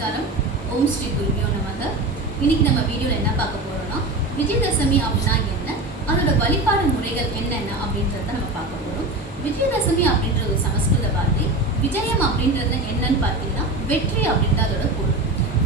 நமஸ்காரம். ஓம் ஸ்ரீ குருபியோ நமக. இன்னைக்கு நம்ம வீடியோவில் என்ன பார்க்க போகிறோம்னா, விஜயதசமி அப்படின்னா என்ன, அதோட வழிபாடு முறைகள் என்னென்ன அப்படின்றத நம்ம பார்க்க போகிறோம். விஜயதசமி அப்படின்ற ஒரு சமஸ்கிருத வார்த்தை. விஜயம் அப்படின்றது என்னன்னு பார்த்தீங்கன்னா வெற்றி அப்படின்ற அதோட பொருள்.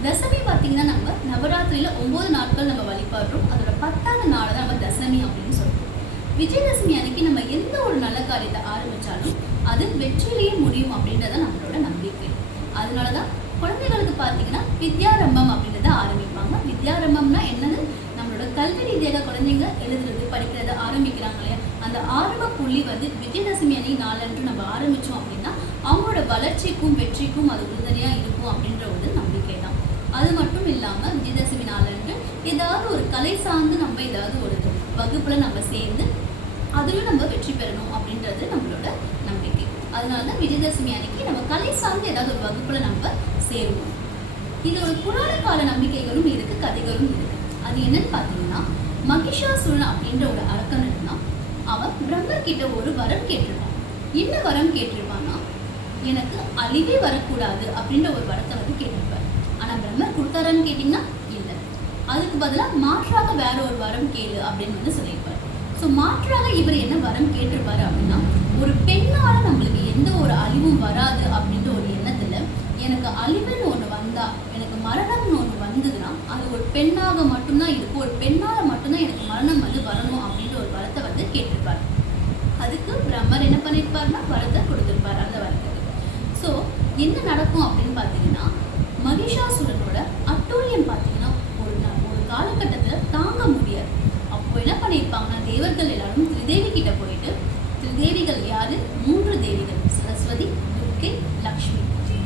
தசமி பார்த்தீங்கன்னா நம்ம நவராத்திரியில் 9 நாட்கள் நம்ம வழிபாடுறோம். அதோட 10வது நாள் தான் நம்ம தசமி அப்படின்னு சொல்கிறோம். விஜயதசமி அன்னைக்கு நம்ம எந்த ஒரு நல்ல காரியத்தை ஆரம்பித்தாலும் அது வெற்றிலேயே முடியும் அப்படின்றத நம்மளோட நம்பிக்கை. அதனால தான் குழந்தைகளுக்கு பார்த்தீங்கன்னா வித்யாரம்பம் அப்படின்றத ஆரம்பிப்பாங்க. வித்யாரம்பம்னா என்னது, நம்மளோட கல்வி ரீதியாக குழந்தைங்க எழுதுறது படிக்கிறத ஆரம்பிக்கிறாங்க இல்லையா, அந்த ஆரம்ப புள்ளி வந்து விஜயதசமி அன்னைக்கு நாளன்று நம்ம ஆரம்பித்தோம் அப்படின்னா அவங்களோட வளர்ச்சிக்கும் வெற்றிக்கும் அது உறுதுணையாக இருக்கும் அப்படின்ற ஒரு நம்பிக்கை தான். அது மட்டும் இல்லாமல் விஜயதசமி நாளன்று ஏதாவது ஒரு கலை சார்ந்து நம்ம ஏதாவது ஒரு வகுப்பில் நம்ம சேர்ந்து அதுலேயும் நம்ம வெற்றி பெறணும் அப்படின்றது நம்மளோட நம்பிக்கை. அதனால தான் விஜயதசமி அன்னைக்கு நம்ம கலை சார்ந்து ஏதாவது ஒரு வகுப்பில் நம்ம சேருவோம். இது ஒரு புராண கால நம்பிக்கைகளும் இருக்குது, கதைகளும் இருக்குது. அது என்னன்னு பார்த்தீங்கன்னா, மகிஷாசுரன் அப்படின்ற ஒரு அரக்கன் இருந்தான். அவன் பிரம்மர் கிட்ட ஒரு வரம் கேட்டிருப்பான். என்ன வரம் கேட்டிருப்பான்னா, எனக்கு அழிவே வரக்கூடாது அப்படின்ற ஒரு வரத்தை வந்து கேட்டிருப்பார். ஆனால் பிரம்மர் கொடுத்தாரான்னு கேட்டிங்கன்னா இல்லை. அதுக்கு பதிலாக மாற்றாக வேற ஒரு வரம் கேளு அப்படின்னு வந்து சொல்லியிருப்பார். ஸோ மாற்றாக இவர் என்ன வரம் கேட்டிருப்பாரு அப்படின்னா, ஒரு பெண்ணால் நம்மளுக்கு எந்த ஒரு அழிவும் வராது அப்படின்ற ஒரு எண்ணத்தில் எனக்கு அழிவுன்னு ஒன்று வந்தா, எனக்கு மரணம்னு ஒன்று வந்ததுன்னா அது ஒரு பெண்ணாக மட்டும்தான் இருக்கும், ஒரு பெண்ணால் மட்டும்தான் எனக்கு மரணம் வந்து வரணும் அப்படின்ற ஒரு வரத்தை வந்து கேட்டிருப்பார். அதுக்கு பிரம்மர் என்ன பண்ணியிருப்பாருன்னா வரத்தை கொடுத்துருப்பார் அந்த வரத்துக்கு. ஸோ என்ன நடக்கும் அப்படின்னு பார்த்தீங்கன்னா, மகிஷாசுரனோட அட்டூழியம் பார்த்தீங்கன்னா ஒரு காலகட்டத்தில் தாங்க முடியாது. அப்போ என்ன பண்ணியிருப்பாங்கன்னா, தேவர்கள் எல்லாரும் திரிதேவி கிட்ட போயிட்டு, திரிதேவிகள் யாரு, 3 தேவிகள், சரஸ்வதி, துர்க்கை, லக்ஷ்மி,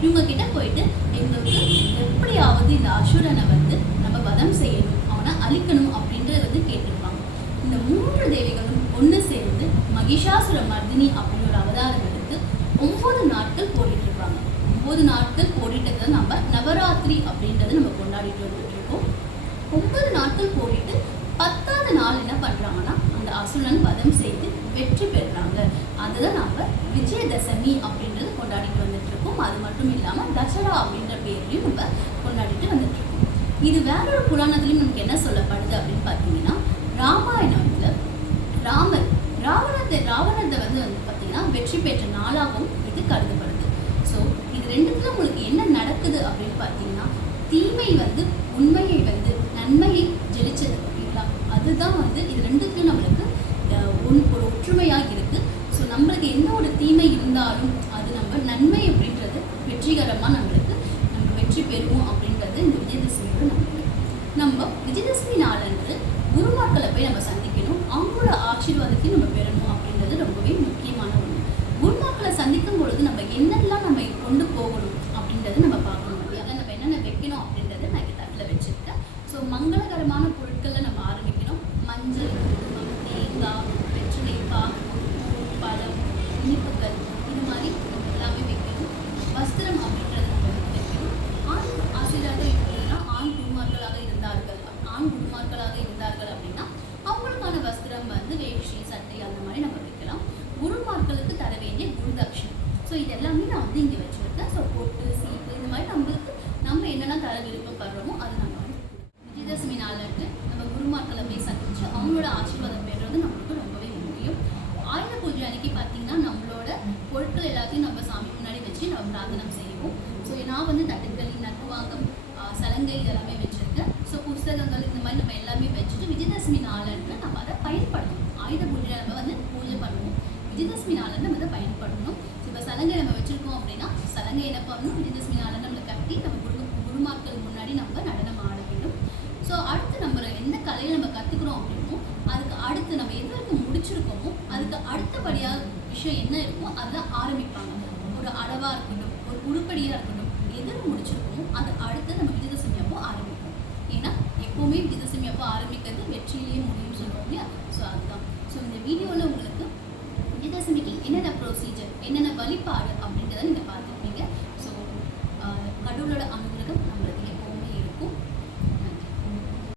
இவங்க கிட்ட போயிட்டு எங்களுக்கு எப்படியாவது இந்த அசுரனை வந்து நம்ம வதம் செய்யணும், அவனை அழிக்கணும் அப்படின்றத வந்து கேட்டிருப்பாங்க. இந்த 3 தேவிகளும் ஒன்று சேர்ந்து மகிஷாசுர மர்தினி அப்படின்னு ஒரு அவதாரம் எடுத்து 9 நாட்கள் போடிட்டு இருப்பாங்க. 9 நாட்கள் போடிட்டதை நம்ம நவராத்திரி அப்படின்றத நம்ம கொண்டாடிட்டு வந்துட்டு இருக்கோம். 9 நாட்கள் போடிட்டு 10வது நாள் என்ன பண்ணுறாங்கன்னா, அந்த அசுரன் வதம் செய்து வெற்றி பெறுறாங்க. அதுதான் நம்ம விஜயதசமி அப்படின்றது கொண்டாடிட்டு வந்துட்டு இருக்கோம். அது மட்டும் இல்லாமல் தசரா அப்படின்ற பேர்லையும் நம்ம கொண்டாடிட்டு வந்துட்டு இருக்கோம். இது வேறொரு புராணத்துலையும் நமக்கு என்ன சொல்லப்படுது அப்படின்னு பார்த்தீங்கன்னா, ராமாயணத்துல ராமர் ராவணத்தை வந்து பார்த்தீங்கன்னா வெற்றி பெற்ற நாளாகவும் இது கருதப்படுது. ஸோ இது ரெண்டுத்துல உங்களுக்கு என்ன நடக்குது அப்படின்னு பார்த்தீங்கன்னா, தீமை வந்து உண்மையை வந்து நன்மையை ஜெயிச்சது. அதுதான் வந்து இது ரெண்டுத்துலையும் நம்மளுக்கு ஒரு ஒற்றுமையாக இருக்குது. ஸோ நம்மளுக்கு எந்த ஒரு தீமை இருந்தாலும் அது நம்ம நன்மை அப்படின்றது வெற்றிகரமாக நம்ம வெற்றி பெறுவோம் அப்படின்றது இந்த விஜயதசமியோட நம்பிக்கை. நம்ம விஜயதசமி நாளன்று குருமார்களை போய் நம்ம சந்திக்கணும், அவங்களோட ஆசீர்வாதத்தையும் நம்ம பெறணும் அப்படின்றது ரொம்பவே முக்கியமான ஒன்று. குருமார்களை சந்திக்கும் பொழுது நம்ம என்னெல்லாம் நம்ம கொண்டு போகணும் அப்படின்றத நம்ம பார்க்கணும். அதில் நம்ம என்னென்ன வைக்கணும் அப்படின்றத நான் இங்கே தட்டில் வச்சுருக்கேன். ஸோ மங்களகரமான பொருட்களில் நம்ம ஆரம்பிக்கணும். மஞ்சள், குங்குமம், தேங்காய், வெற்றிலை, பாக்கு, பழம், இனிப்புகள், இது மாதிரி எல்லாமே வைக்கணும். வஸ்திரம் அப்படின்றது நம்ம வைக்கணும். ஆண் ஆசிரியராக இருந்ததுன்னா ஆண் குருமார்களாக இருந்தார்கள் அப்படின்னா அவங்களுக்கான வஸ்திரம் வந்து வேஷ்டி, சட்டை அந்த மாதிரி நம்ம வைக்கலாம். குருமார்களுக்கு தர வேண்டிய குருதட்சணை. ஸோ இது எல்லாமே நான் வந்து இங்கே வச்சுருக்கேன். ஸோ பொட்டு, சீப்பு, இந்த மாதிரி நம்ம என்னென்ன தர விருப்பப்படுறோமோ அது நம்ம விஜயதசமி நாளன்று நம்ம குருமார்களை போய் சந்திச்சு அவங்களோட ஆசீர்வாதம் பெறுறது நம்மளுக்கு ரொம்பவே முக்கியம். ஆயுத பூஜை அன்னைக்கு பார்த்தீங்கன்னா நம்மளோட பொருட்கள் எல்லாத்தையும் நம்ம சாமி முன்னாடி வச்சு நம்ம பிரார்த்தனை செய்வோம். ஸோ நான் வந்து தட்டுக்களி, நக்குவாங்கம், சலங்கை இதெல்லாமே வச்சுருக்கேன். ஸோ புஸ்தகங்கள் இந்த மாதிரி நம்ம எல்லாமே வச்சுட்டு விஜயதசமி நாளன்று நம்ம அதை பயன்படுத்தணும். ஆயுத பூஜையில் நம்ம வந்து பூஜை பண்ணுவோம், விஜயதசமி நாளன்று நம்ம அதை பயன்படுத்தணும். இப்போ சலங்கை நம்ம வச்சுருக்கோம் அப்படின்னா சலங்கை என்ன பண்ணணும், விஜயதசமி நாளன்று நம்மளை கட்டி நம்ம குருமார்கள் முன்னாடி நம்ம நடனம் ஆட வேண்டும். ஸோ அடுத்து நம்ம எந்த கலையை நம்ம கற்றுக்குறோம் அப்படின்னோ அதுக்கு அடுத்து நம்ம எது வரைக்கும் முடிச்சிருக்கோமோ அதுக்கு அடுத்தபடியாக விஷயம் என்ன இருக்குமோ அதெல்லாம் ஆரம்பிப்பாங்க. ஒரு அளவாக இருக்கட்டும், ஒரு உருப்படியாக இருக்கட்டும், எது முடிச்சிருக்கோமோ அது அடுத்து நம்ம விஜயதசமி அப்போ ஆரம்பிப்போம். ஏன்னா எப்போவுமே விஜயதசமி அப்போ ஆரம்பிக்கிறது வெற்றியிலேயே முடியும்னு சொல்லுவோம் இல்லையா. ஸோ அதுதான். ஸோ இந்த வீடியோவில் உங்களுக்கு விஜயதசமிக்கு என்னென்ன ப்ரொசீஜர், என்னென்ன வழிபாடு